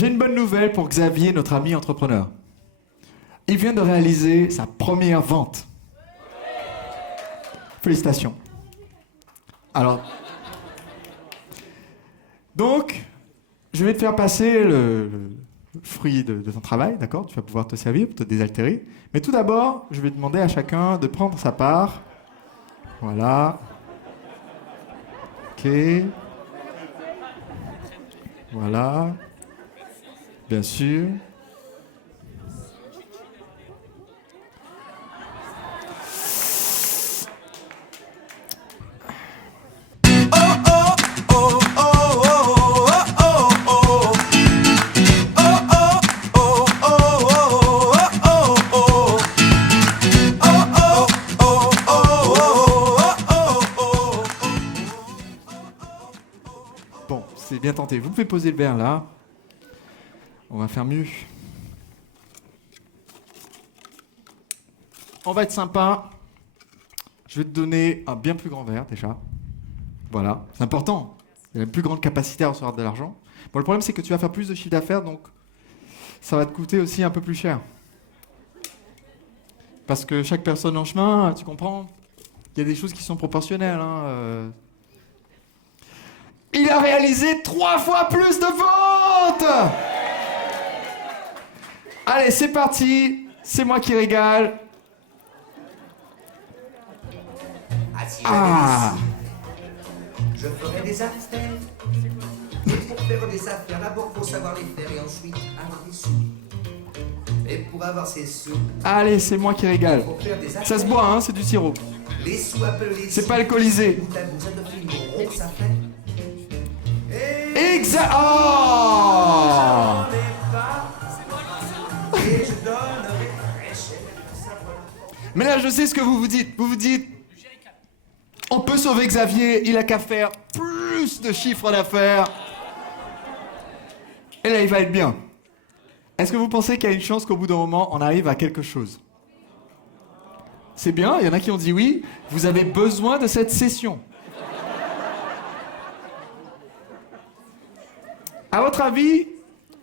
j'ai une bonne nouvelle pour Xavier, notre ami entrepreneur. Il vient de réaliser sa première vente. Félicitations. Alors, donc, je vais te faire passer le fruit de ton travail, d'accord? Tu vas pouvoir te servir pour te désaltérer. Mais tout d'abord, je vais demander à chacun de prendre sa part. Voilà. Ok. Voilà. Bien sûr. Bon, c'est bien tenté. Vous pouvez poser le verre là. On va faire mieux. On va être sympa. Je vais te donner un bien plus grand verre déjà. Voilà, c'est important. Il y a une plus grande capacité à recevoir de l'argent. Bon, le problème, c'est que tu vas faire plus de chiffre d'affaires, donc ça va te coûter aussi un peu plus cher. Parce que chaque personne en chemin, tu comprends, il y a des choses qui sont proportionnelles. Il a réalisé 3 fois plus de ventes! Allez, c'est parti. C'est moi qui régale. Ah! Je ferai des affaires. Et pour faire des affaires, d'abord faut savoir les faire et ensuite avoir des sous. Et pour avoir ces sous, Allez, c'est moi qui régale. faut faire des affaires. Ça se boit, hein, c'est du sirop. Les sous appelés. C'est pas alcoolisé. Bout à bout, ça te file mon rond, ça fait. Exact. Oh! Et je donnerai très cher. Mais là, je sais ce que vous vous dites. Vous vous dites, on peut sauver Xavier, il a qu'à faire plus de chiffre d'affaires. Et là, il va être bien. Est-ce que vous pensez qu'il y a une chance qu'au bout d'un moment, on arrive à quelque chose? C'est bien, il y en a qui ont dit oui. Vous avez besoin de cette session. À votre avis,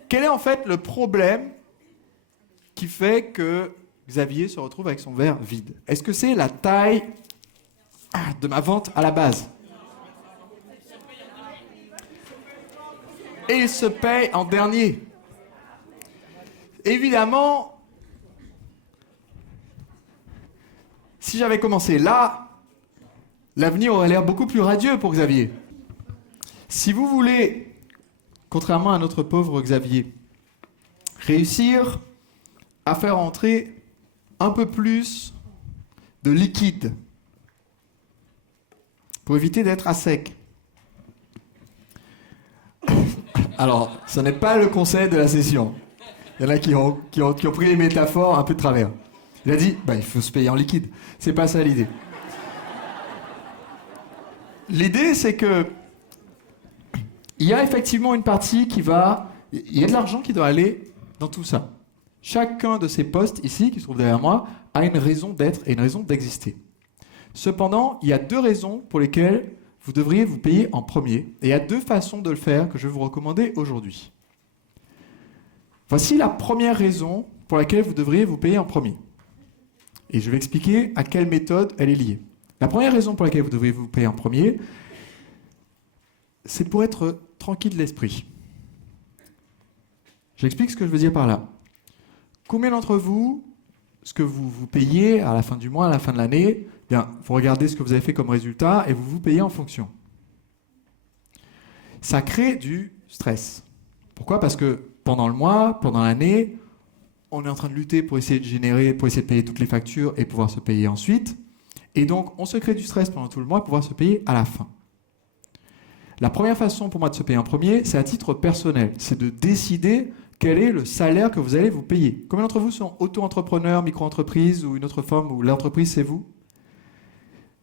quel est en fait le problème qui fait que Xavier se retrouve avec son verre vide? Est-ce que c'est la taille de ma vente à la base? Et il se paye en dernier. Évidemment, si j'avais commencé là, l'avenir aurait l'air beaucoup plus radieux pour Xavier. Si vous voulez, contrairement à notre pauvre Xavier, réussir à faire entrer un peu plus de liquide pour éviter d'être à sec. Alors, ce n'est pas le conseil de la session. Il y en a qui ont pris les métaphores un peu de travers. Il a dit, il faut se payer en liquide. C'est pas ça l'idée. L'idée, c'est que il y a effectivement une partie qui va... Il y a de l'argent qui doit aller dans tout ça. Chacun de ces postes ici, qui se trouve derrière moi, a une raison d'être et une raison d'exister. Cependant, il y a 2 raisons pour lesquelles vous devriez vous payer en premier. Et il y a 2 façons de le faire que je vais vous recommander aujourd'hui. Voici la première raison pour laquelle vous devriez vous payer en premier. Et je vais expliquer à quelle méthode elle est liée. La première raison pour laquelle vous devriez vous payer en premier, c'est pour être tranquille d'esprit. J'explique ce que je veux dire par là. Combien d'entre vous, ce que vous vous payez à la fin du mois, à la fin de l'année, vous regardez ce que vous avez fait comme résultat et vous vous payez en fonction. Ça crée du stress. Pourquoi? Parce que pendant le mois, pendant l'année, on est en train de lutter pour essayer de générer, pour essayer de payer toutes les factures et pouvoir se payer ensuite. Et donc, on se crée du stress pendant tout le mois pour pouvoir se payer à la fin. La première façon pour moi de se payer en premier, c'est à titre personnel. C'est de décider quel est le salaire que vous allez vous payer. Combien d'entre vous sont auto-entrepreneurs, micro-entreprise ou une autre forme où l'entreprise, c'est vous?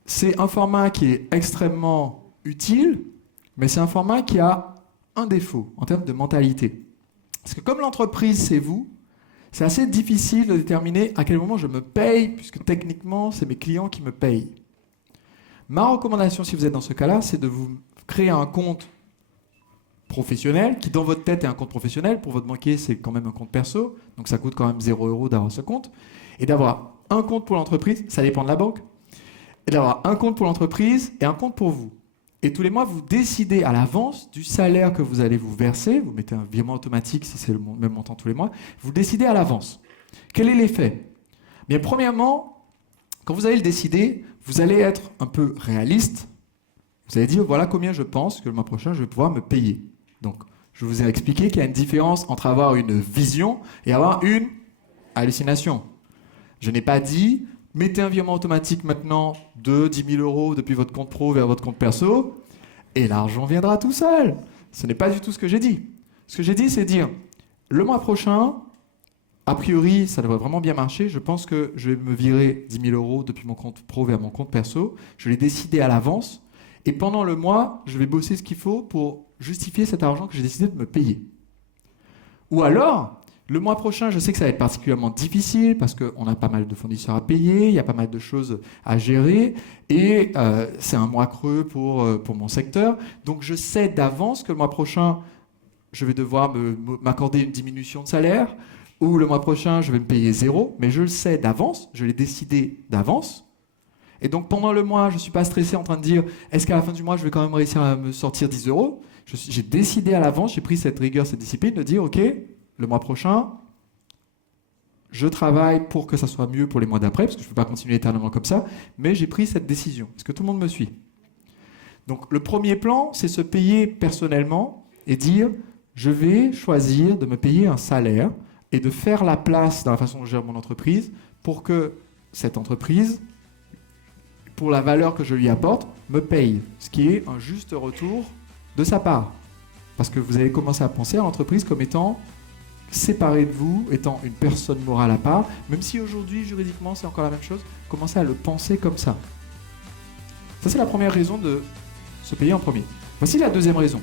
C'est un format qui est extrêmement utile, mais c'est un format qui a un défaut en termes de mentalité. Parce que comme l'entreprise, c'est vous, c'est assez difficile de déterminer à quel moment je me paye, puisque techniquement, c'est mes clients qui me payent. Ma recommandation, si vous êtes dans ce cas-là, c'est de vous créer un compte professionnel, qui dans votre tête est un compte professionnel. Pour votre banquier, c'est quand même un compte perso, donc ça coûte quand même 0 € d'avoir ce compte. Et d'avoir un compte pour l'entreprise, ça dépend de la banque, et d'avoir un compte pour l'entreprise et un compte pour vous. Et tous les mois, vous décidez à l'avance du salaire que vous allez vous verser, vous mettez un virement automatique si c'est le même montant tous les mois, vous décidez à l'avance. Quel est l'effet ? Bien, premièrement, quand vous allez le décider, vous allez être un peu réaliste. Vous allez dire, voilà combien je pense que le mois prochain, je vais pouvoir me payer. Donc, je vous ai expliqué qu'il y a une différence entre avoir une vision et avoir une hallucination. Je n'ai pas dit, mettez un virement automatique maintenant de 10 000 € depuis votre compte pro vers votre compte perso, et l'argent viendra tout seul. Ce n'est pas du tout ce que j'ai dit. Ce que j'ai dit, c'est dire, le mois prochain, a priori, ça devrait vraiment bien marcher. Je pense que je vais me virer 10 000 € depuis mon compte pro vers mon compte perso. Je l'ai décidé à l'avance. Et pendant le mois, je vais bosser ce qu'il faut pour justifier cet argent que j'ai décidé de me payer. Ou alors, le mois prochain, je sais que ça va être particulièrement difficile parce qu'on a pas mal de fournisseurs à payer, il y a pas mal de choses à gérer et c'est un mois creux pour mon secteur. Donc je sais d'avance que le mois prochain, je vais devoir m'accorder une diminution de salaire ou le mois prochain, je vais me payer 0, mais je le sais d'avance, je l'ai décidé d'avance. Et donc pendant le mois, je ne suis pas stressé en train de dire est-ce qu'à la fin du mois, je vais quand même réussir à me sortir 10 €. J'ai décidé à l'avance, j'ai pris cette rigueur, cette discipline de dire ok, le mois prochain, je travaille pour que ça soit mieux pour les mois d'après, parce que je ne peux pas continuer éternellement comme ça, mais j'ai pris cette décision. Est-ce que tout le monde me suit ? Donc le premier plan, c'est se payer personnellement et dire je vais choisir de me payer un salaire et de faire la place dans la façon dont je gère mon entreprise pour que cette entreprise, pour la valeur que je lui apporte, me paye, ce qui est un juste retour de sa part. Parce que vous allez commencer à penser à l'entreprise comme étant séparée de vous, étant une personne morale à part, même si aujourd'hui, juridiquement, c'est encore la même chose, commencez à le penser comme ça. Ça, c'est la première raison de se payer en premier. Voici la deuxième raison.